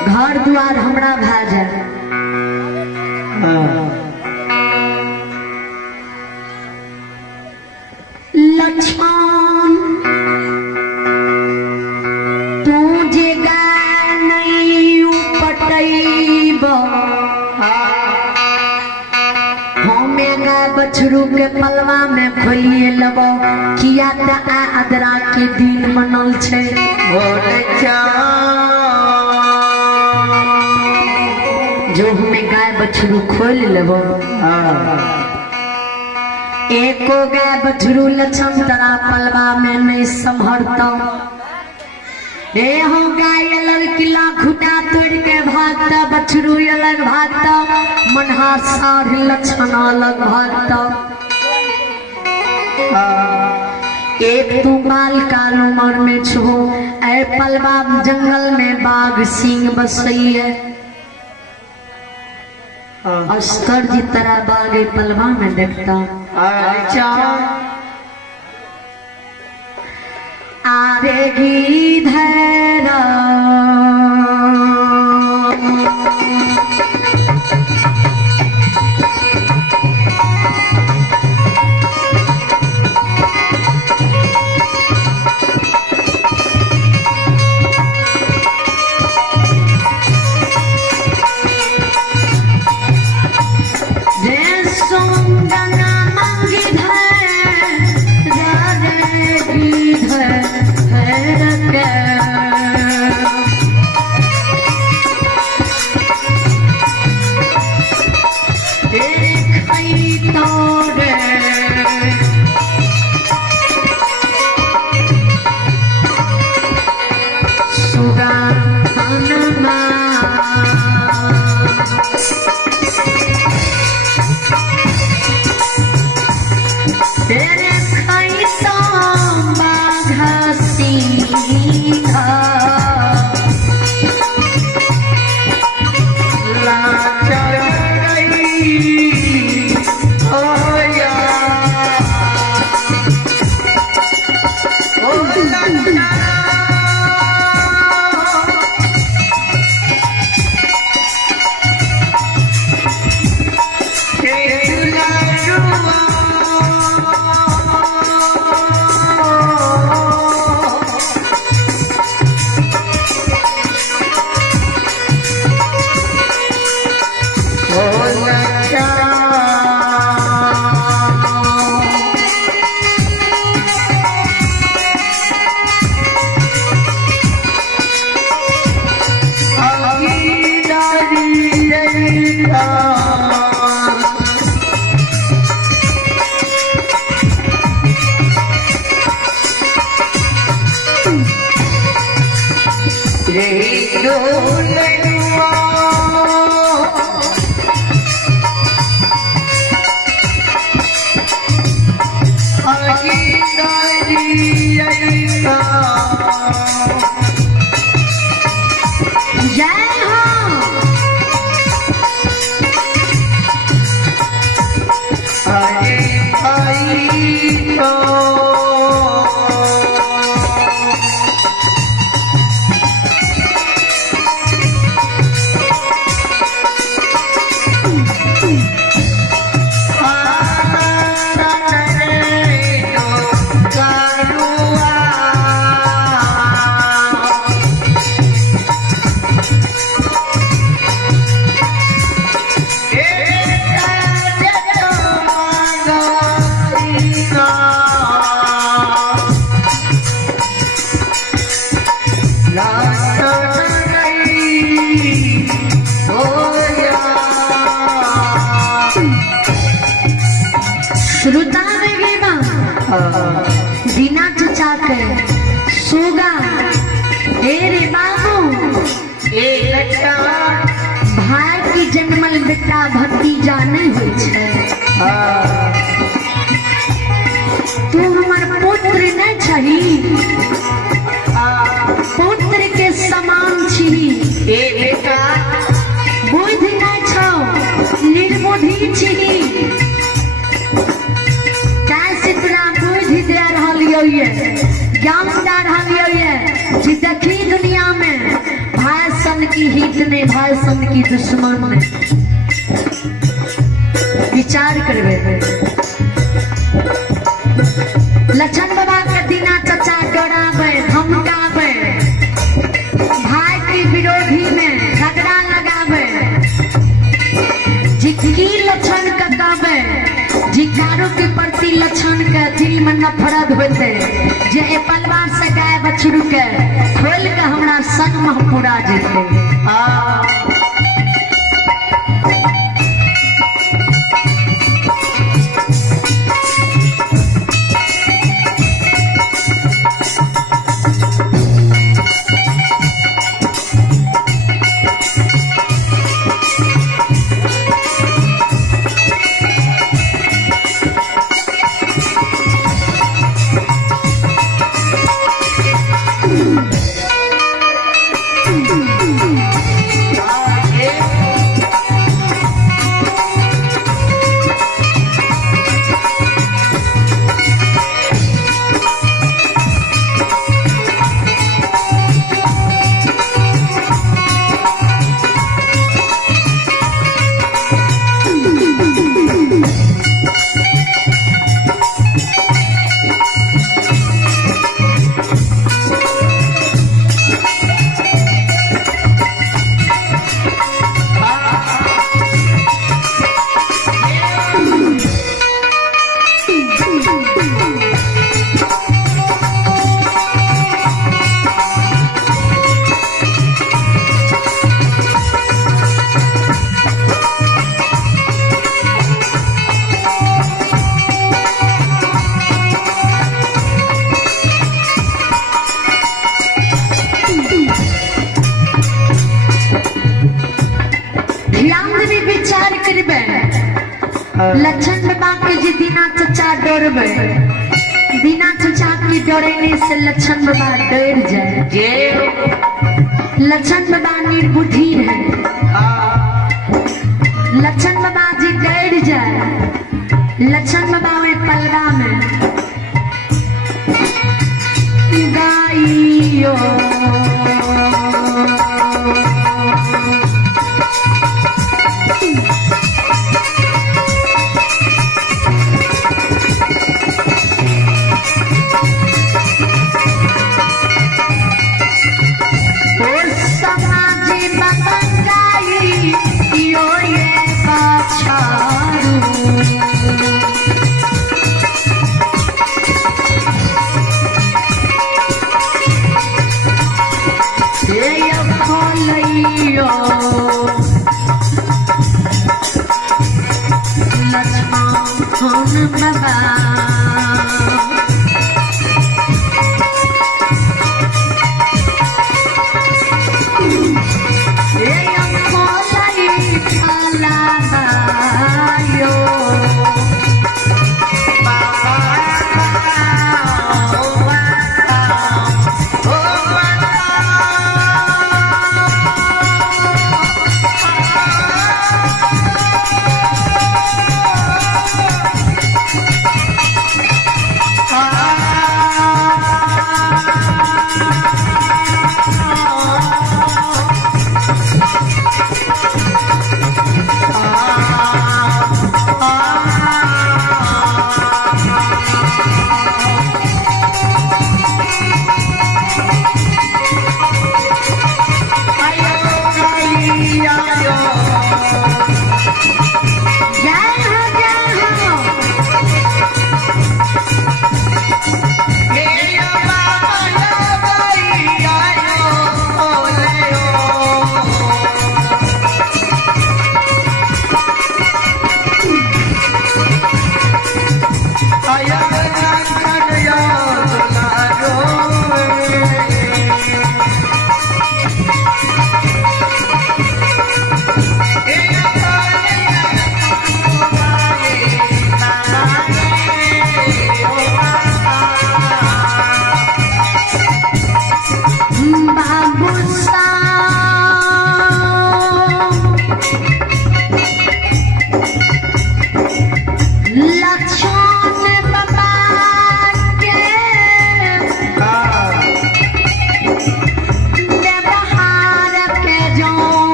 घर द्वार हमरा भा जाए। लक्ष्मण तू जे गाय नहीं उपटैब, हमें गाय बछरू के पलवा में खोलिए लब, किया त आदरा के दिन मनल छे। जो हमें गाय बछरू खोल लेब, एको गाय बछरू लक्षण तरा पलवा में नहीं संभरता। ए हो गाय अलग किला खुटा तोड़ के भागता, बछरू अलग भागता, मनहा साढ़ लक्षण अलग भागता। एक तू बाल काल उम्र में छो, ए पलवा जंगल में बाघ सिंह बसई है। अस्कर जी तरह बागे पलवा में देखता। आरे गिधर बिना चचा के सोगा। रे बाबू भाई की जन्मल बेटा भतीजा नहीं हो छे। तू हमार पुत्र नहीं छही, पुत्र के समान छी। बुद्धि नहीं छो, निर्बुद्धि छी। कैसे तोरा बुद्धि दे रहलियो ये, ज्ञान दे रहलियो ये, कि देखी दुनिया में भाई सन की हित ने भाई सन की दुश्मन ने विचार करवे। लक्षण बाबा के दीना चचा डरावे धमकावे, भाई की विरोधी में झगड़ा लगावे, जिकी लक्षण कतावे, जिकारो के प्रति लक्षण के दिल में नफरत होते, जे ए पलवार से गाय बछरू के खोल के हमरा संग में पूरा जेते। लक्षण बाबा के जी दीना चचा डरबे, दीना चचा की डरने से लक्षण बाबा डर जाए। लक्षण बाबा निर्बुद्धि है, लक्षण बाबा जी डर जाए। लक्षण बाबा में पलवा में गाइयो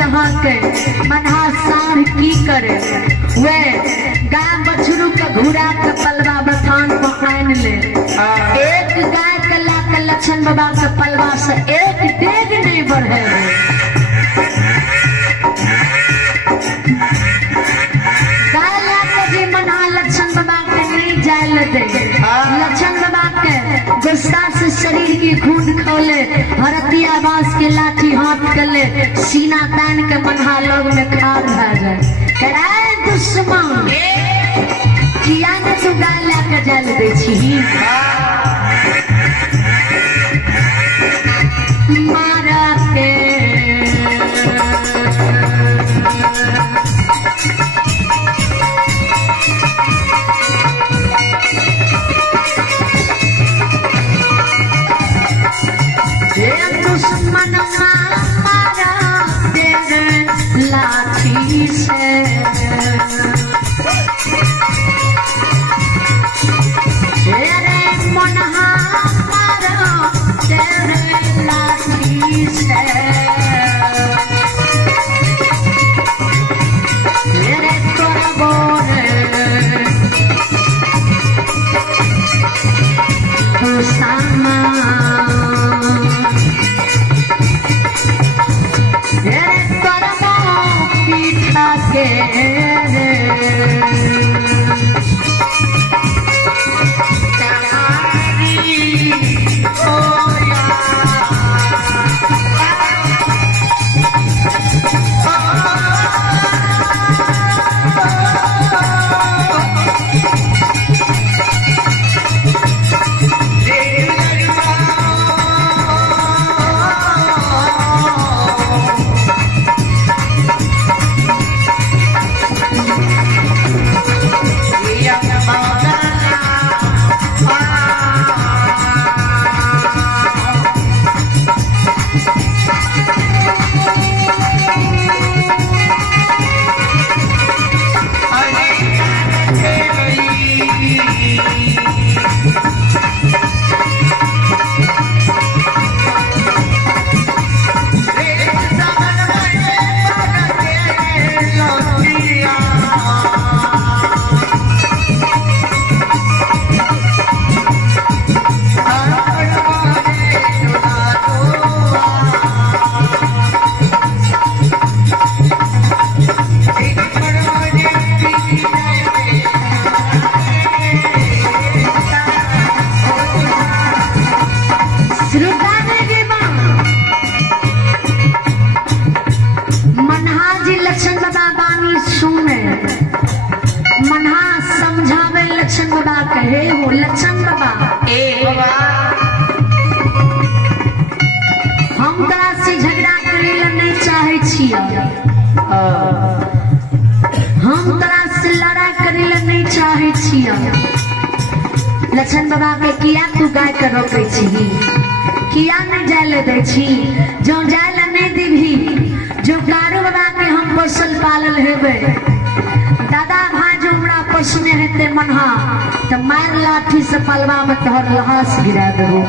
कहा के मनहा साढ़ की करे वे गाय बछरू के घुरा के पलवा बथान पकड़ ले एक गाय के ला के लक्षण बाबा के पलवा से एक डेग नहीं बढ़े गाय ला के जी मनहा लक्षण बाबा के नहीं जाए दे लक्षण बाबा के गुस्सा से शरीर की खून खोले भरतिया बांस के लाठी हाथ कर ले सीना तान के मनहा लोग में खार भा जाए कराए दुश्मन किया न तू गाय ला के जल दे छी मारा के दुश्मन मारा तेरे लाठी से तेरे मनहा मारा तेरे लाठी से तेरे तोरे तो सामा कहे हो लक्षण बाबा हम तोरा से झगड़ा करे ला नहीं चाहे छिया हम तोरा से लड़ाई करे ला नहीं चाहे छिया लक्षण बाबा के किया तू गाय के रोके छी किया नहीं जाए ले दे छी जो जाए ला नहीं देभी जो गारू बाबा के हम पोसल पालल हेबे दादा भाई जो हमरा पोसने हेते मनहा तो मार लाठी से पलवा में तोहर लहास गिरा देबो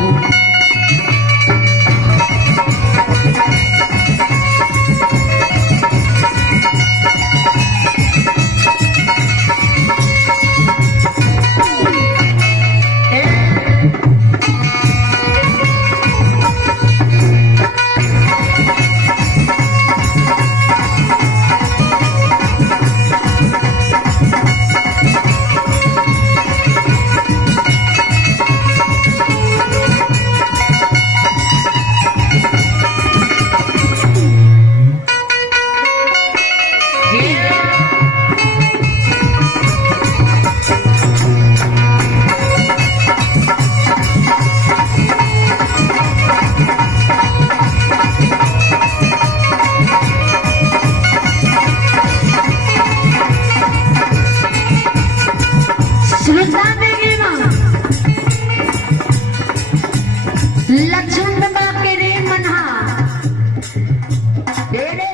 लक्षण बाबा के रे मनहा तेरे